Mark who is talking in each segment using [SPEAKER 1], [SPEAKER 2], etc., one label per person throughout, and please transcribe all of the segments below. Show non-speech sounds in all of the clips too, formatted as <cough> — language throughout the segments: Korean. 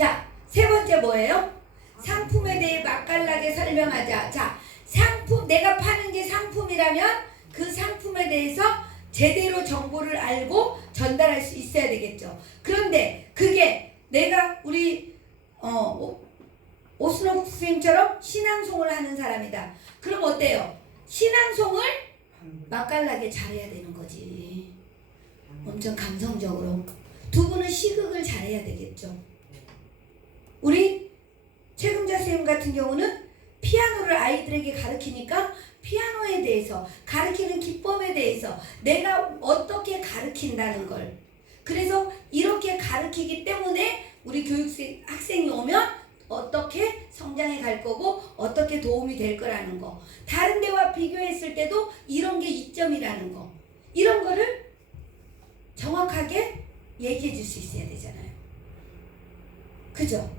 [SPEAKER 1] 자, 세 번째 뭐예요? 상품에 대해 맛깔나게 설명하자. 자, 상품, 내가 파는 게 상품이라면 그 상품에 대해서 제대로 정보를 알고 전달할 수 있어야 되겠죠. 그런데 그게 내가 우리, 어, 오- 오순옥 선생님처럼 신앙송을 하는 사람이다. 그럼 어때요? 신앙송을 맛깔나게 잘해야 되는 거지. 엄청 감성적으로. 두 분은 시극을 잘해야 되겠죠. 우리 최금자 선생님 같은 경우는 피아노를 아이들에게 가르치니까 피아노에 대해서 가르치는 기법에 대해서 내가 어떻게 가르친다는 걸. 그래서 이렇게 가르치기 때문에 우리 교육생 학생이 오면 어떻게 성장해 갈 거고 어떻게 도움이 될 거라는 거. 다른 데와 비교했을 때도 이런 게 이점이라는 거. 이런 거를 정확하게 얘기해 줄 수 있어야 되잖아요. 그죠?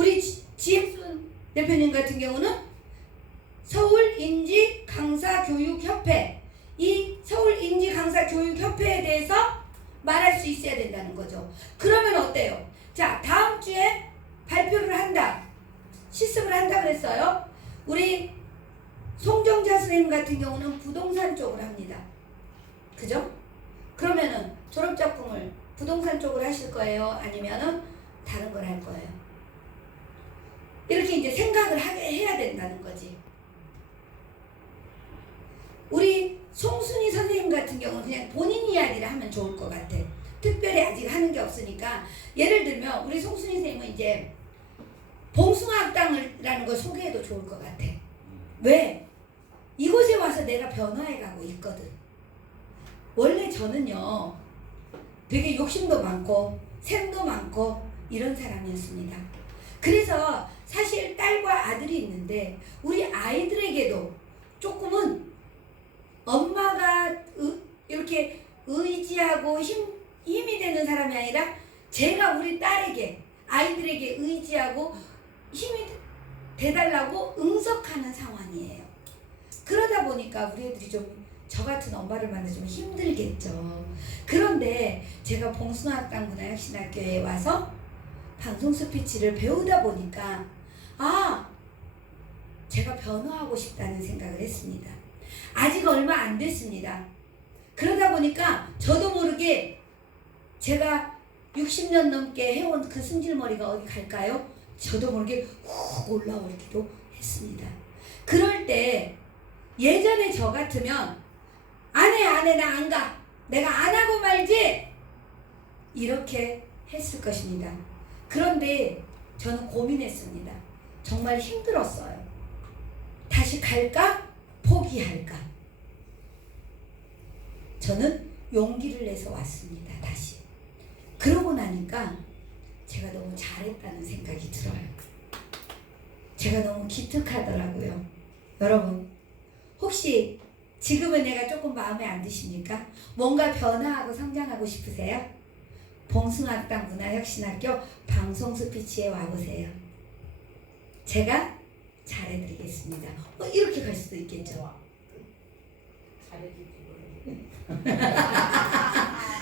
[SPEAKER 1] 우리 지- 지혜순 대표님 같은 경우는 서울 인지 강사 교육 협회 이 서울 인지 강사 교육 협회에 대해서 말할 수 있어야 된다는 거죠. 그러면 어때요? 자 다음 주에 발표를 한다. 실습을 한다 그랬어요. 우리 송정자 선생님 같은 경우는 부동산 쪽을 합니다. 그죠? 그러면은 졸업 작품을 부동산 쪽으로 하실 거예요? 아니면은 다른 걸 할 거예요? 이렇게 이제 생각을 하게 해야 된다는 거지. 우리 송순희 선생님 같은 경우는 그냥 본인 이야기를 하면 좋을 것 같아. 특별히 아직 하는 게 없으니까 예를 들면 우리 송순희 선생님은 이제 봉숭아학당이라는 걸 소개해도 좋을 것 같아. 왜? 이곳에 와서 내가 변화해 가고 있거든. 원래 저는요, 되게 욕심도 많고, 샘도 많고, 이런 사람이었습니다. 그래서 사실 딸과 아들이 있는데, 우리 아이들에게도 조금은 엄마가 의- 이렇게 의지하고 힘, 힘이 되는 사람이 아니라, 제가 우리 딸에게, 아이들에게 의지하고 힘이 돼달라고 응석하는 상황이에요. 그러다 보니까 우리 애들이 좀 저 같은 엄마를 만나 좀 힘들겠죠. 그런데 제가 봉숭아학당 문화혁신학교에 와서 방송 스피치를 배우다 보니까 아 제가 변화하고 싶다는 생각을 했습니다. 아직 얼마 안 됐습니다. 그러다 보니까 저도 모르게 제가 60년 넘게 해온 그 승질머리가 어디 갈까요? 저도 모르게 훅 올라오기도 했습니다. 그럴 때 예전에 저 같으면 안 해, 안 해, 나 안 가. 내가 안 하고 말지. 이렇게 했을 것입니다. 그런데 저는 고민했습니다. 정말 힘들었어요. 다시 갈까? 포기할까? 저는 용기를 내서 왔습니다. 다시. 그러고 나니까 제가 너무 잘했다는 생각이 들어요. 제가 너무 기특하더라고요. 여러분, 혹시 지금은 내가 조금 마음에 안 드십니까? 뭔가 변화하고 성장하고 싶으세요? 봉숭아학당 문화혁신학교 방송 스피치에 와보세요. 제가 잘해드리겠습니다. 어, 이렇게 갈 수도 있겠죠.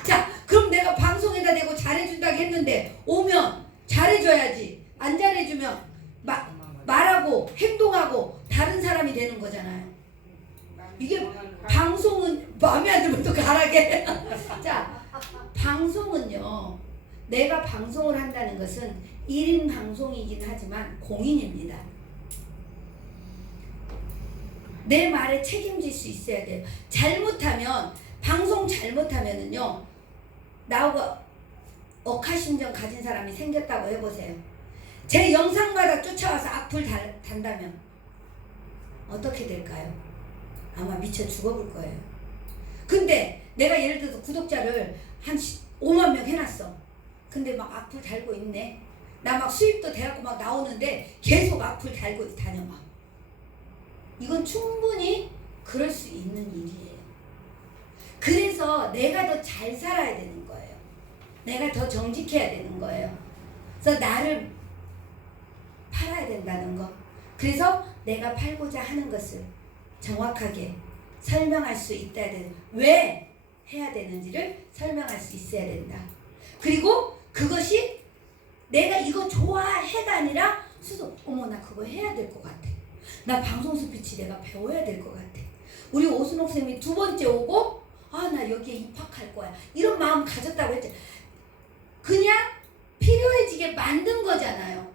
[SPEAKER 1] 자, 그럼 내가 방송에다 대고 잘해준다고 했는데 오면 잘해줘야지. 안 잘해주면 마, 말하고 행동하고 다른 사람이 되는 거잖아요. 이게 방송은 마음에 안 들면 또 가라게. <laughs> 자, 방송은요. 내가 방송을 한다는 것은 1인 방송이긴 하지만 공인입니다. 내 말에 책임질 수 있어야 돼요. 잘못하면 방송 잘못하면은요. 나하고 억하심정 가진 사람이 생겼다고 해보세요. 제 영상마다 쫓아와서 악플 달, 단다면 어떻게 될까요? 아마 미쳐 죽어볼 거예요. 근데 내가 예를 들어서 구독자를 한 5만 명 해놨어. 근데 막 악플 달고 있네. 나 막 수입도 돼갖고 막 나오는데 계속 악플 달고 다녀 막. 이건 충분히 그럴 수 있는 일이에요. 그래서 내가 더 잘 살아야 되는 거예요. 내가 더 정직해야 되는 거예요. 그래서 나를 팔아야 된다는 거. 그래서 내가 팔고자 하는 것을 정확하게 설명할 수 있다야 되는 왜 해야 되는지를 설명할 수 있어야 된다. 그리고 그것이 내가 이거 좋아해가 아니라 스스로 어머 나 그거 해야 될 것 같아. 나 방송 스피치 내가 배워야 될 것 같아. 우리 오순옥 쌤이 두 번째 오고 아 나 여기에 입학할 거야. 이런 마음 가졌다고 했지. 그냥 필요해지게 만든 거잖아요.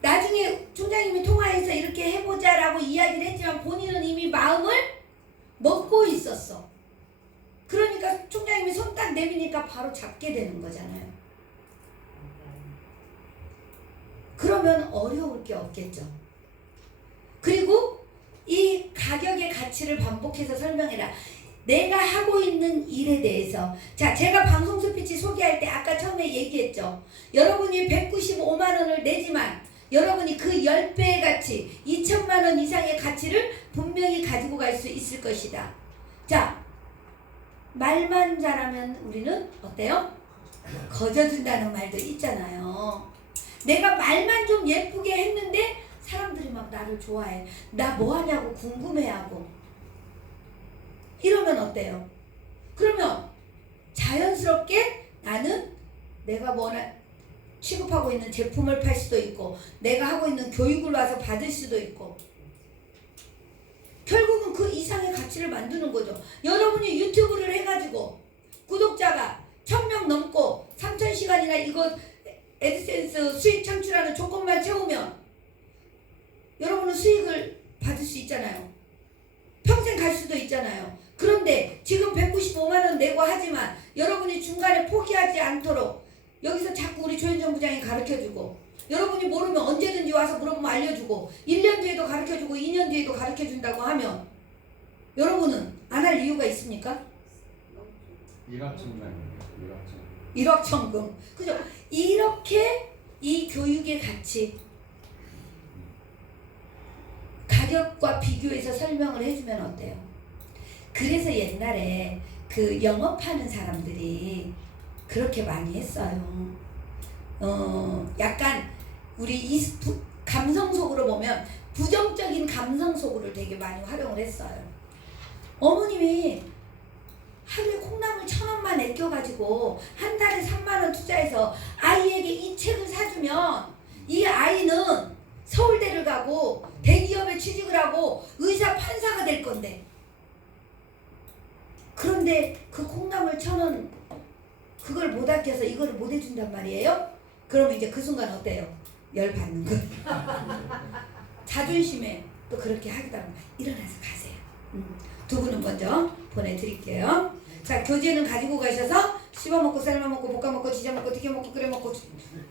[SPEAKER 1] 나중에 총장님이 통화해서 이렇게 해보자라고 이야기를 했지만 본인은 이미 마음을 먹고 있었어. 그러니까 총장님이 손 딱 내미니까 바로 잡게 되는 거잖아요. 그러면 어려울 게 없겠죠. 그리고 이 가격의 가치를 반복해서 설명해라. 내가 하고 있는 일에 대해서 자 제가 방송 스피치 소개할 때 아까 처음에 얘기했죠. 여러분이 195만 원을 내지만 여러분이 그 10배의 가치 2천만 원 이상의 가치를 분명히 가지고 갈 수 있을 것이다. 자 말만 잘하면 우리는 어때요? 거저준다는 말도 있잖아요. 내가 말만 좀 예쁘게 했는데 사람들이 막 나를 좋아해. 나 뭐 하냐고 궁금해하고. 이러면 어때요? 그러면 자연스럽게 나는 내가 뭐나 취급하고 있는 제품을 팔 수도 있고 내가 하고 있는 교육을 와서 받을 수도 있고 결국은 그 이상의 가치를 만드는 거죠. 여러분이 유튜브를 해가지고 구독자가 1000명 넘고 3000시간이나 이거 에드센스 수익 창출하는 조건만 채우면 여러분은 수익을 받을 수 있잖아요. 평생 갈 수도 있잖아요. 그런데 지금 195만 원 내고 하지만 여러분이 중간에 포기하지 않도록 여기서 자꾸 우리 조현정 부장이 가르쳐주고 여러분이 모르면 언제든지 와서 물어보면 알려주고 1년 뒤에도 가르쳐주고 2년 뒤에도 가르쳐준다고 하면 여러분은 안 할 이유가 있습니까?
[SPEAKER 2] 일확천금입니다. 일확천금.
[SPEAKER 1] 일확천금. 그죠? 이렇게 이 교육의 가치 가격과 비교해서 설명을 해주면 어때요? 그래서 옛날에 그 영업하는 사람들이 그렇게 많이 했어요. 어, 약간 우리 이 부- 감성 속으로 보면 부정적인 감성 속으로 되게 많이 활용을 했어요. 어머님이 하루에 콩나물 천 원만 아껴가지고 한 달에 3만 원 투자해서 아이에게 이 책을 사주면 이 아이는 서울대를 가고 대기업에 취직을 하고 의사 판사가 될 건데 그런데 그 콩나물 천 원 그걸 못 아껴서 이거를 못 해준단 말이에요? 그러면 이제 그 순간 어때요? 열 받는 거 <laughs> 자존심에 또 그렇게 하고 일어나서 가세요 음, 두 분은 먼저 보내드릴게요 자 교재는 가지고 가셔서 씹어 먹고 삶아 먹고 볶아 먹고 지져 먹고 튀겨 먹고 끓여 먹고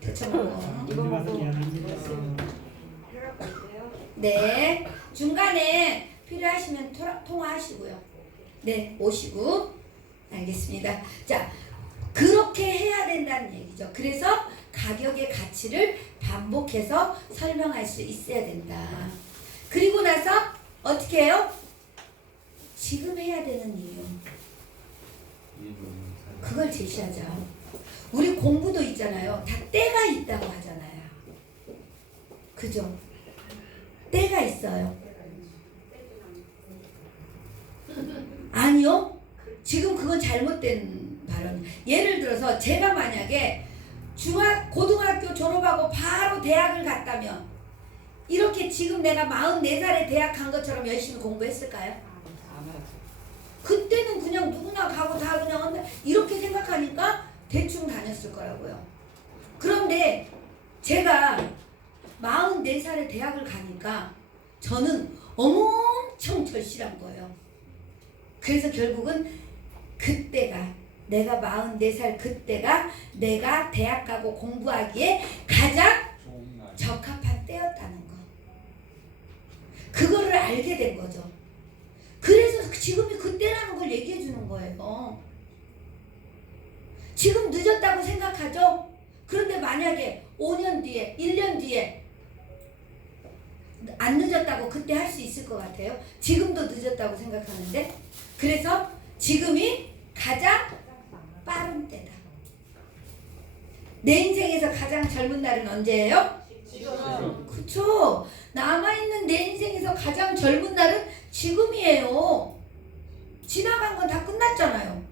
[SPEAKER 1] 데쳐 먹고.
[SPEAKER 3] 이거 먹고.
[SPEAKER 1] 네. 중간에 필요하시면 토라- 통화하시고요. 네 오시고. 알겠습니다. 자 그렇게 해야 된다는 얘기죠. 그래서 가격의 가치를 반복해서 설명할 수 있어야 된다. 그리고 나서 어떻게 해요? 지금 해야 되는 이유. 그걸 제시하자. 우리 공부도 있잖아요. 다 때가 있다고 하잖아요. 그죠? 때가 있어요. 아니요. 지금 그건 잘못된 발언. 예를 들어서 제가 만약에 중학 고등학교 졸업하고 바로 대학을 갔다면 이렇게 지금 내가 44살에 대학 간 것처럼 열심히 공부했을까요? 그때는 그냥 누구나 가고 다 그냥 한다 이렇게 생각하니까 대충 다녔을 거라고요. 그런데 제가 44살에 대학을 가니까 저는 엄청 절실한 거예요. 그래서 결국은 그때가 내가 44살 그때가 내가 대학 가고 공부하기에 가장. 적합한 때였다는 거. 그거를 알게 된 거죠. 그래서 지금이 그때라는 걸 얘기해 주는 거예요. 지금 늦었다고 생각하죠? 그런데 만약에 5년 뒤에, 1년 뒤에 안 늦었다고 그때 할 수 있을 것 같아요. 지금도 늦었다고 생각하는데. 그래서 지금이 가장 빠른 때다. 내 인생에서 가장 젊은 날은 언제예요?
[SPEAKER 2] 지금.
[SPEAKER 1] 그쵸. 남아있는 내 인생에서 가장 젊은 날은 지금이에요. 지나간 건 다 끝났잖아요.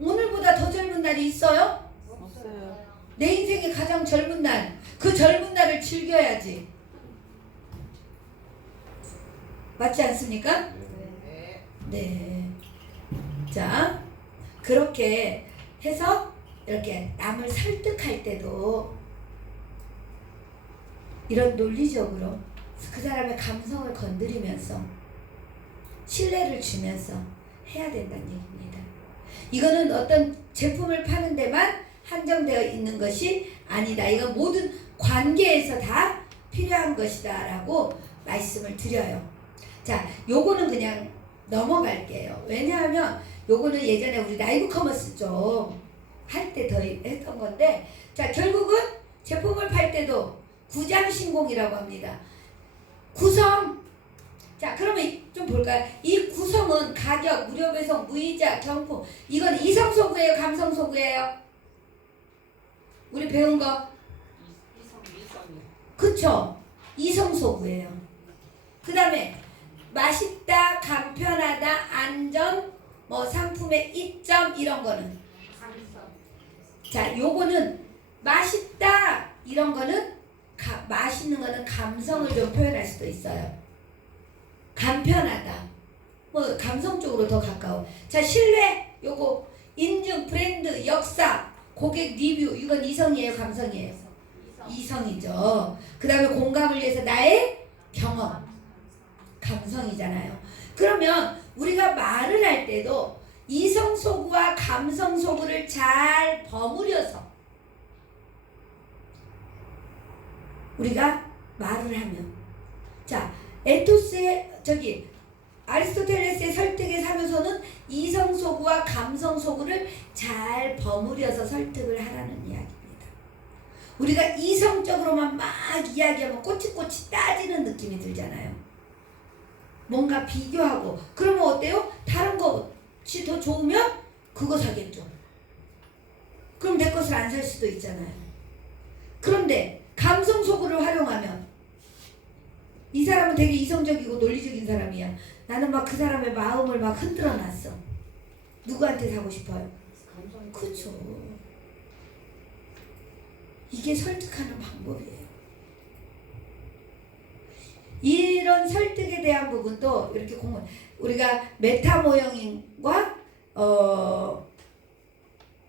[SPEAKER 1] 오늘보다 더 젊은 날이 있어요?
[SPEAKER 3] 없어요.
[SPEAKER 1] 내 인생의 가장 젊은 날, 그 젊은 날을 즐겨야지. 맞지 않습니까?
[SPEAKER 2] 네.
[SPEAKER 1] 네. 자, 그렇게 해서 이렇게 남을 설득할 때도 이런 논리적으로 그 사람의 감성을 건드리면서 신뢰를 주면서 해야 된다는 얘기입니다. 이거는 어떤 제품을 파는 데만 한정되어 있는 것이 아니다. 이건 모든 관계에서 다 필요한 것이다 라고 말씀을 드려요. 자, 요거는 그냥 넘어갈게요. 왜냐하면 요거는 예전에 우리 라이브 커머스 좀 할 때 더 했던 건데 자, 결국은 제품을 팔 때도 구장 신공이라고 합니다. 구성 자, 그러면 좀 볼까요? 이 구성은 가격, 무료 배송, 무이자, 경품 이건 이성 소구예요, 감성 소구예요? 우리 배운 거 그쵸? 이성 소구예요. 그 다음에 맛있다, 간편하다, 안전, 뭐 상품의 이점 이런 거는 자, 요거는 맛있다 이런 거는 가, 맛있는 거는 감성을 좀 표현할 수도 있어요. 간편하다. 뭐 감성적으로 더 가까워. 자, 신뢰 요거 인증, 브랜드, 역사, 고객 리뷰 이건 이성이에요, 감성이에요.
[SPEAKER 3] 이성
[SPEAKER 1] 이성 이죠. 그 다음에 공감을 위해서 나의 경험, 감성이잖아요. 그러면 우리가 말을 할 때도 이성 소구와 감성 소구를 잘 버무려서 우리가 말을 하면 자 에토스의 저기 아리스토텔레스의 설득의 사면서는 이성 소구와 감성 소구를 잘 버무려서 설득을 하라는 이야기입니다. 우리가 이성적으로만 막 이야기하면 꼬치꼬치 따지는 느낌이 들잖아요. 뭔가 비교하고 그러면 어때요? 다른 것이 더 좋으면 그거 사겠죠. 그럼 내 것을 안 살 수도 있잖아요. 그런데 감성 소구를 활용하면 이 사람은 되게 이성적이고 논리적인 사람이야. 나는 막 그 사람의 마음을 막 흔들어 놨어. 누구한테 사고 싶어요? 그쵸. 이게 설득하는 방법이에요. 이런 설득에 대한 부분도 이렇게 공부 우리가 메타 모형과 어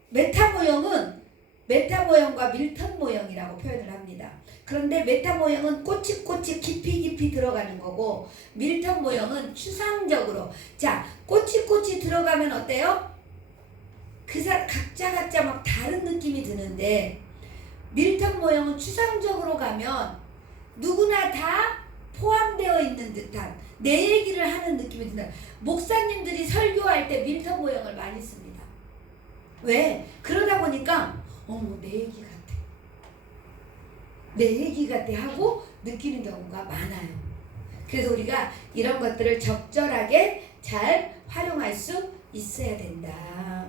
[SPEAKER 1] 메타 모형은 메타 모형과 밀턴 모형이라고 표현을 합니다. 그런데 메타 모형은 꼬치꼬치 깊이 깊이 들어가는 거고 밀턴 모형은 추상적으로 자 꼬치꼬치 들어가면 어때요? 그 사, 각자 각자 막 다른 느낌이 드는데 밀턴 모형은 추상적으로 가면 누구나 다 포함되어 있는 듯한 내 얘기를 하는 느낌이 든다. 목사님들이 설교할 때 밀턴 모형을 많이 씁니다. 왜? 그러다 보니까 어머 내 얘기 같아. 내 얘기 같아 하고 느끼는 경우가 많아요. 그래서 우리가 이런 것들을 적절하게 잘 활용할 수 있어야 된다.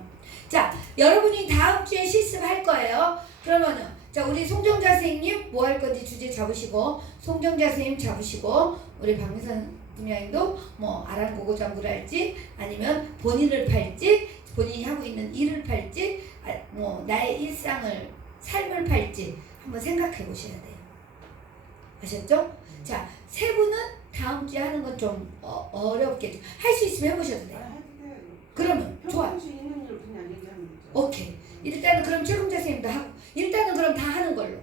[SPEAKER 1] 자, 여러분이 다음 주에 실습할 거예요. 그러면은 자 우리 송정자 선생님 뭐 할 건지 주제 잡으시고 송정자 선생님 잡으시고 우리 박미선 분야님도 뭐 아랑고고 장구를 할지 아니면 본인을 팔지 본인이 하고 있는 일을 팔지 아, 뭐 나의 일상을 삶을 팔지 한번 생각해 보셔야 돼요. 아셨죠? 자, 세 분은 다음 주에 하는 건좀 어, 어렵겠죠. 할 수 있으면 해보셔도 돼요. 그러면 좋아. 오케이. 일단은 그럼 최금자 선생님도 하고 일단은 그럼 다 하는 걸로.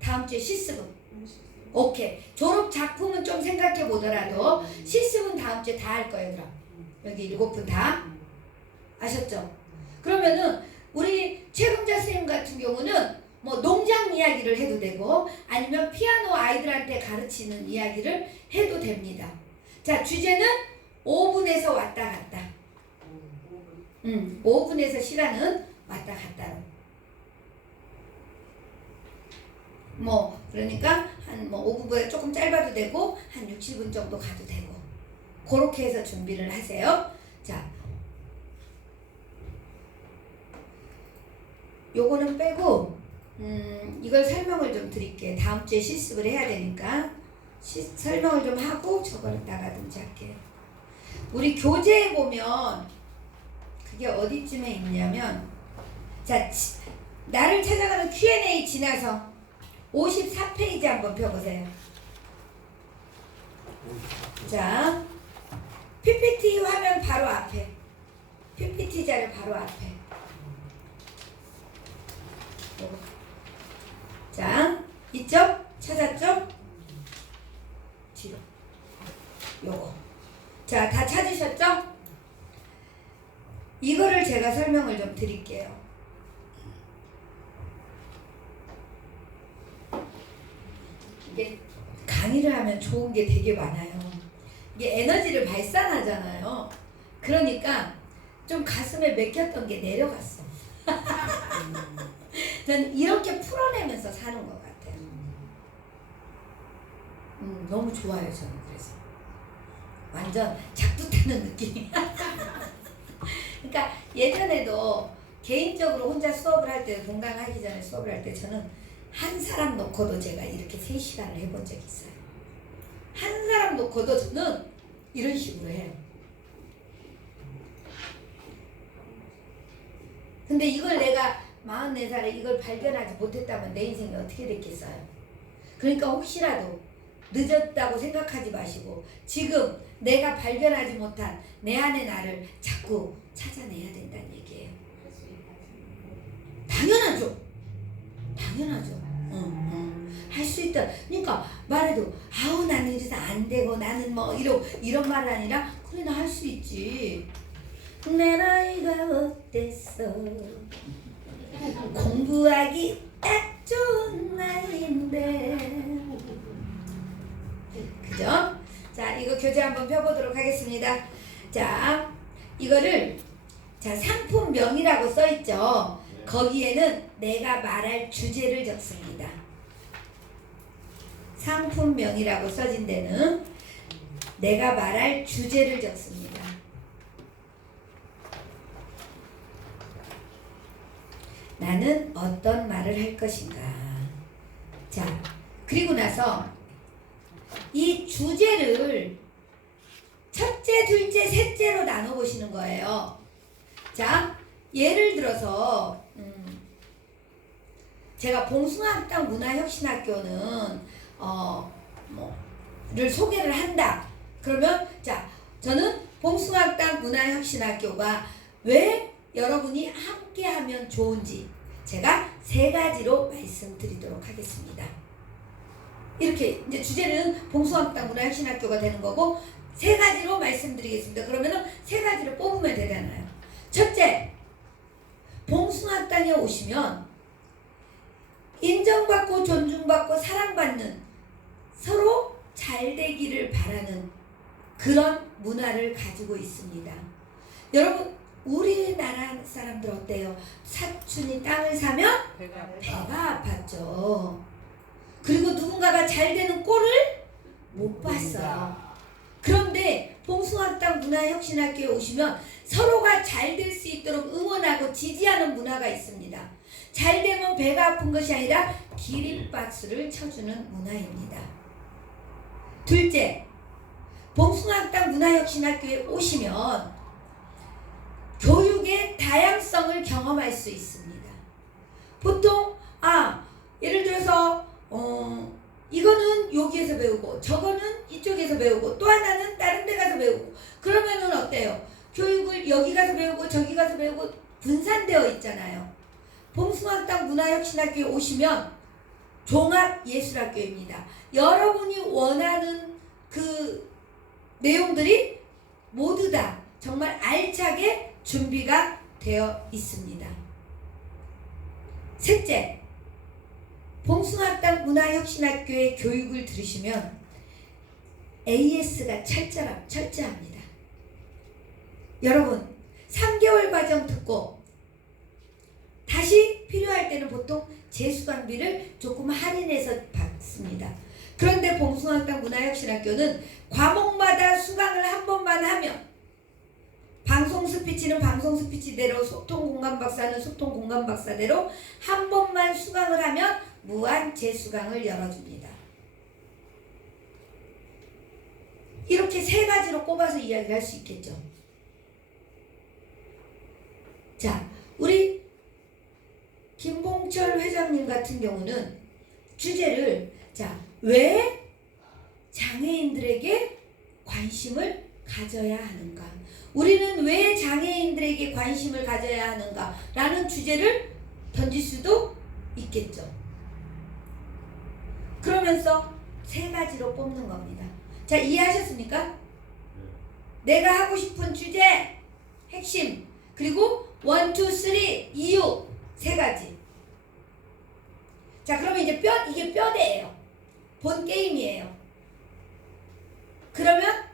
[SPEAKER 1] 다음 주에 실습은 오케이. 졸업 작품은 좀 생각해 보더라도 실습은 다음 주에 다 할 거예요. 그럼 여기 일곱 분 다. 아셨죠? 그러면은 우리 최금자 선생님 같은 경우는 뭐 농장 이야기를 해도 되고 아니면 피아노 아이들한테 가르치는 이야기를 해도 됩니다. 자 주제는 5분에서 왔다 갔다. 음, 5분에서 시간은 왔다 갔다. 뭐 그러니까 한 뭐 5분보다 조금 짧아도 되고 한 60분 정도 가도 되고 그렇게 해서 준비를 하세요. 자, 요거는 빼고 음, 이걸 설명을 좀 드릴게요. 다음 주에 실습을 해야 되니까 시, 설명을 좀 하고 저걸 나가든지 할게요. 우리 교재에 보면 그게 어디쯤에 있냐면 자 치- 나를 찾아가는 Q&A 지나서 54페이지 한번 펴보세요. 자, PPT 화면 바로 앞에. PPT 자료 바로 앞에. 요거. 자, 있죠? 찾았죠? 뒤로. 요거. 자, 다 찾으셨죠? 이거를 제가 설명을 좀 드릴게요. 이게 강의를 하면 좋은 게 되게 많아요. 이게 에너지를 발산하잖아요. 그러니까 좀 가슴에 맥혔던 게 내려갔어. 전 이렇게 풀어내면서 사는 것 같아요. 음, 너무 좋아요, 저는 그래서. 완전 작두 타는 느낌. 그러니까 예전에도 개인적으로 혼자 수업을 할 때, 공강하기 전에 수업을 할 때 저는 한 사람 놓고도 제가 이렇게 3시간을 해본 적이 있어요. 한 사람 놓고도 저는 이런 식으로 해요. 근데 이걸 내가 44살에 이걸 발견하지 못했다면 내 인생이 어떻게 됐겠어요? 그러니까 혹시라도 늦었다고 생각하지 마시고 지금 내가 발견하지 못한 내 안의 나를 자꾸 찾아내야 된다는 얘기예요. 당연하죠. 당연하죠. 응, 응. 할수 있다. 그러니까 말해도 아우 나는 이래서 안 되고 나는 뭐 이런 이런 말 아니라 그래 나 할 수 있지. 내 나이가 어땠어? 공부하기 딱 좋은 나이인데. 그죠? 자, 이거 교재 한번 펴보도록 하겠습니다. 자, 이거를 자 상품명이라고 써 있죠. 거기에는 내가 말할 주제를 적습니다. 상품명이라고 써진 데는 내가 말할 주제를 적습니다. 나는 어떤 말을 할 것인가. 자, 그리고 나서 이 주제를 첫째, 둘째, 셋째로 나눠보시는 거예요. 자, 예를 들어서 음, 제가 봉숭아학당 문화혁신학교는 어, 뭐 를 소개를 한다. 그러면 자, 저는 봉숭아학당 문화혁신학교가 왜 여러분이 함께하면 좋은지 제가 세 가지로 말씀드리도록 하겠습니다. 이렇게 이제 주제는 봉숭아학당 문화혁신학교가 되는 거고 세 가지로 말씀드리겠습니다. 그러면은 세 가지를 뽑으면 되잖아요. 첫째, 봉숭아땅에 오시면 인정받고 존중받고 사랑받는 서로 잘 되기를 바라는 그런 문화를 가지고 있습니다. 여러분 우리나라 사람들 어때요? 사촌이 땅을 사면
[SPEAKER 3] 배가
[SPEAKER 1] 배가 아팠죠. 그리고 누군가가 잘 되는 꼴을 못 봤어요. 그런데 봉숭아땅 문화혁신학교에 오시면 서로가 잘 될 수 있도록 응원하고 지지하는 문화가 있습니다. 잘 되면 배가 아픈 것이 아니라 기립박수를 쳐주는 문화입니다. 둘째, 봉숭아땅 문화혁신학교에 오시면 교육의 다양성을 경험할 수 있습니다. 보통 아 예를 들어서 어 이거는 여기에서 배우고 저거는 이쪽에서 배우고 또 하나는 다른 데 가서 배우고 그러면은 어때요? 교육을 여기 가서 배우고 저기 가서 배우고 분산되어 있잖아요. 봉숭아땅 문화혁신학교에 오시면 종합예술학교입니다. 여러분이 원하는 그 내용들이 모두 다 정말 알차게 준비가 되어 있습니다. 셋째, 봉숭아땅 문화혁신학교의 교육을 들으시면 AS가 철저합, 철저합니다. 여러분, 3개월 과정 듣고 다시 필요할 때는 보통 재수강비를 조금 할인해서 받습니다. 그런데 봉숭아땅 문화혁신학교는 과목마다 수강을 한 번만 하면 방송 스피치는 방송 스피치대로 소통 공간 박사는 소통 공간 박사대로 한 번만 수강을 하면 무한 재수강을 열어줍니다. 이렇게 세 가지로 꼽아서 이야기할 수 있겠죠. 자, 우리 김봉 홍철 회장님 같은 경우는 주제를 자, 왜 장애인들에게 관심을 가져야 하는가? 우리는 왜 장애인들에게 관심을 가져야 하는가? 라는 주제를 던질 수도 있겠죠. 그러면서 세 가지로 뽑는 겁니다. 자, 이해하셨습니까? 내가 하고 싶은 주제, 핵심, 그리고 원, 투, 쓰리, 이유 세 가지. 자, 그러면 이제 뼈 이게 뼈대예요. 본 게임이에요. 그러면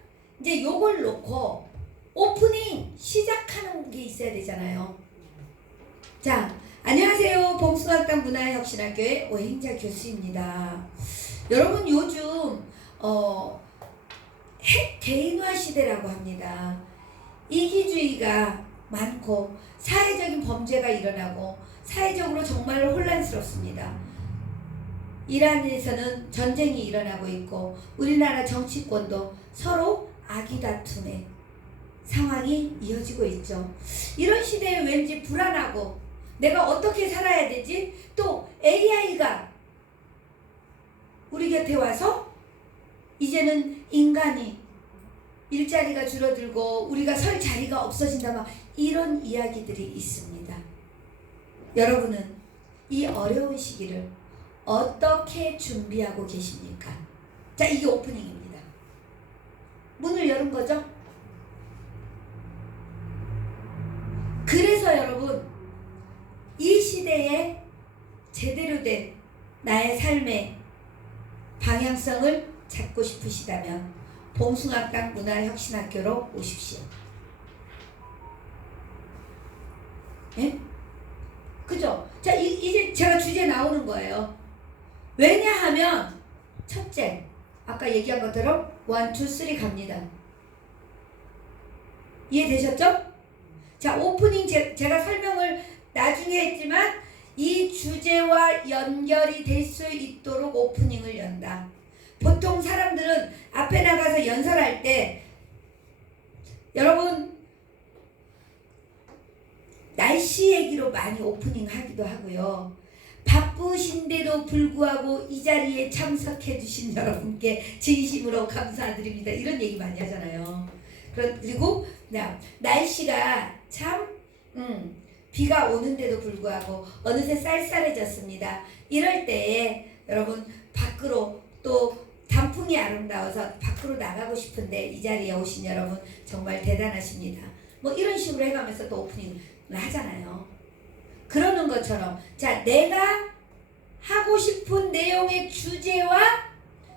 [SPEAKER 1] 이제 요걸 놓고 게 있어야 되잖아요. 자, 안녕하세요. 봉숭아땅 문화혁신학교의 오행자 교수입니다. 여러분 요즘 어, 핵 개인화 시대라고 합니다. 이기주의가 많고 사회적인 범죄가 일어나고 사회적으로 정말로 혼란스럽습니다. 이란에서는 전쟁이 일어나고 있고 우리나라 정치권도 서로 아기 다툼의 상황이 이어지고 있죠. 이런 시대에 왠지 불안하고 내가 어떻게 살아야 되지? 또 AI가 우리 곁에 와서 이제는 인간이 일자리가 줄어들고 우리가 설 자리가 없어진다 막 이런 이야기들이 있습니다. 여러분은 이 어려운 시기를 어떻게 준비하고 계십니까? 자, 이게 오프닝입니다. 문을 여는 거죠? 그래서 여러분, 이 시대에 제대로 된 나의 삶의 방향성을 찾고 싶으시다면 봉숭아땅 문화혁신학교로 오십시오. 예? 그죠? 자, 이, 이제 제가 주제 나오는 거예요. 왜냐하면 첫째, 아까 얘기한 것처럼 원, 투, 쓰리 갑니다. 이해되셨죠? 자, 오프닝 제, 제가 설명을 나중에 했지만 이 주제와 연결이 될 수 있도록 오프닝을 연다. 보통 사람들은 앞에 나가서 연설할 때 여러분 날씨 얘기로 많이 오프닝 하기도 하고요. 바쁘신데도 불구하고 이 자리에 참석해 주신 여러분께 진심으로 감사드립니다. 이런 얘기 많이 하잖아요. 그리고 나, 날씨가 참 음, 비가 오는데도 불구하고 어느새 쌀쌀해졌습니다. 이럴 때에 여러분 밖으로 또 단풍이 아름다워서 밖으로 나가고 싶은데 이 자리에 오신 여러분 정말 대단하십니다. 뭐 이런 식으로 해가면서 또 오프닝을 하잖아요. 그러는 것처럼 자 내가 하고 싶은 내용의 주제와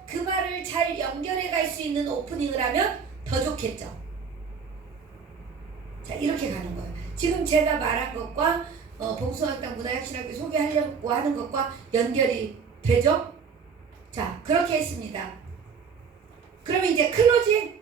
[SPEAKER 1] 그 말을 잘 연결해 갈 수 있는 오프닝을 하면 더 좋겠죠. 자 이렇게 가는 거예요. 지금 제가 말한 것과 어, 봉숭아땅 문화혁신학교 소개하려고 하는 것과 연결이 되죠? 자 그렇게 했습니다. 그러면 이제 클로징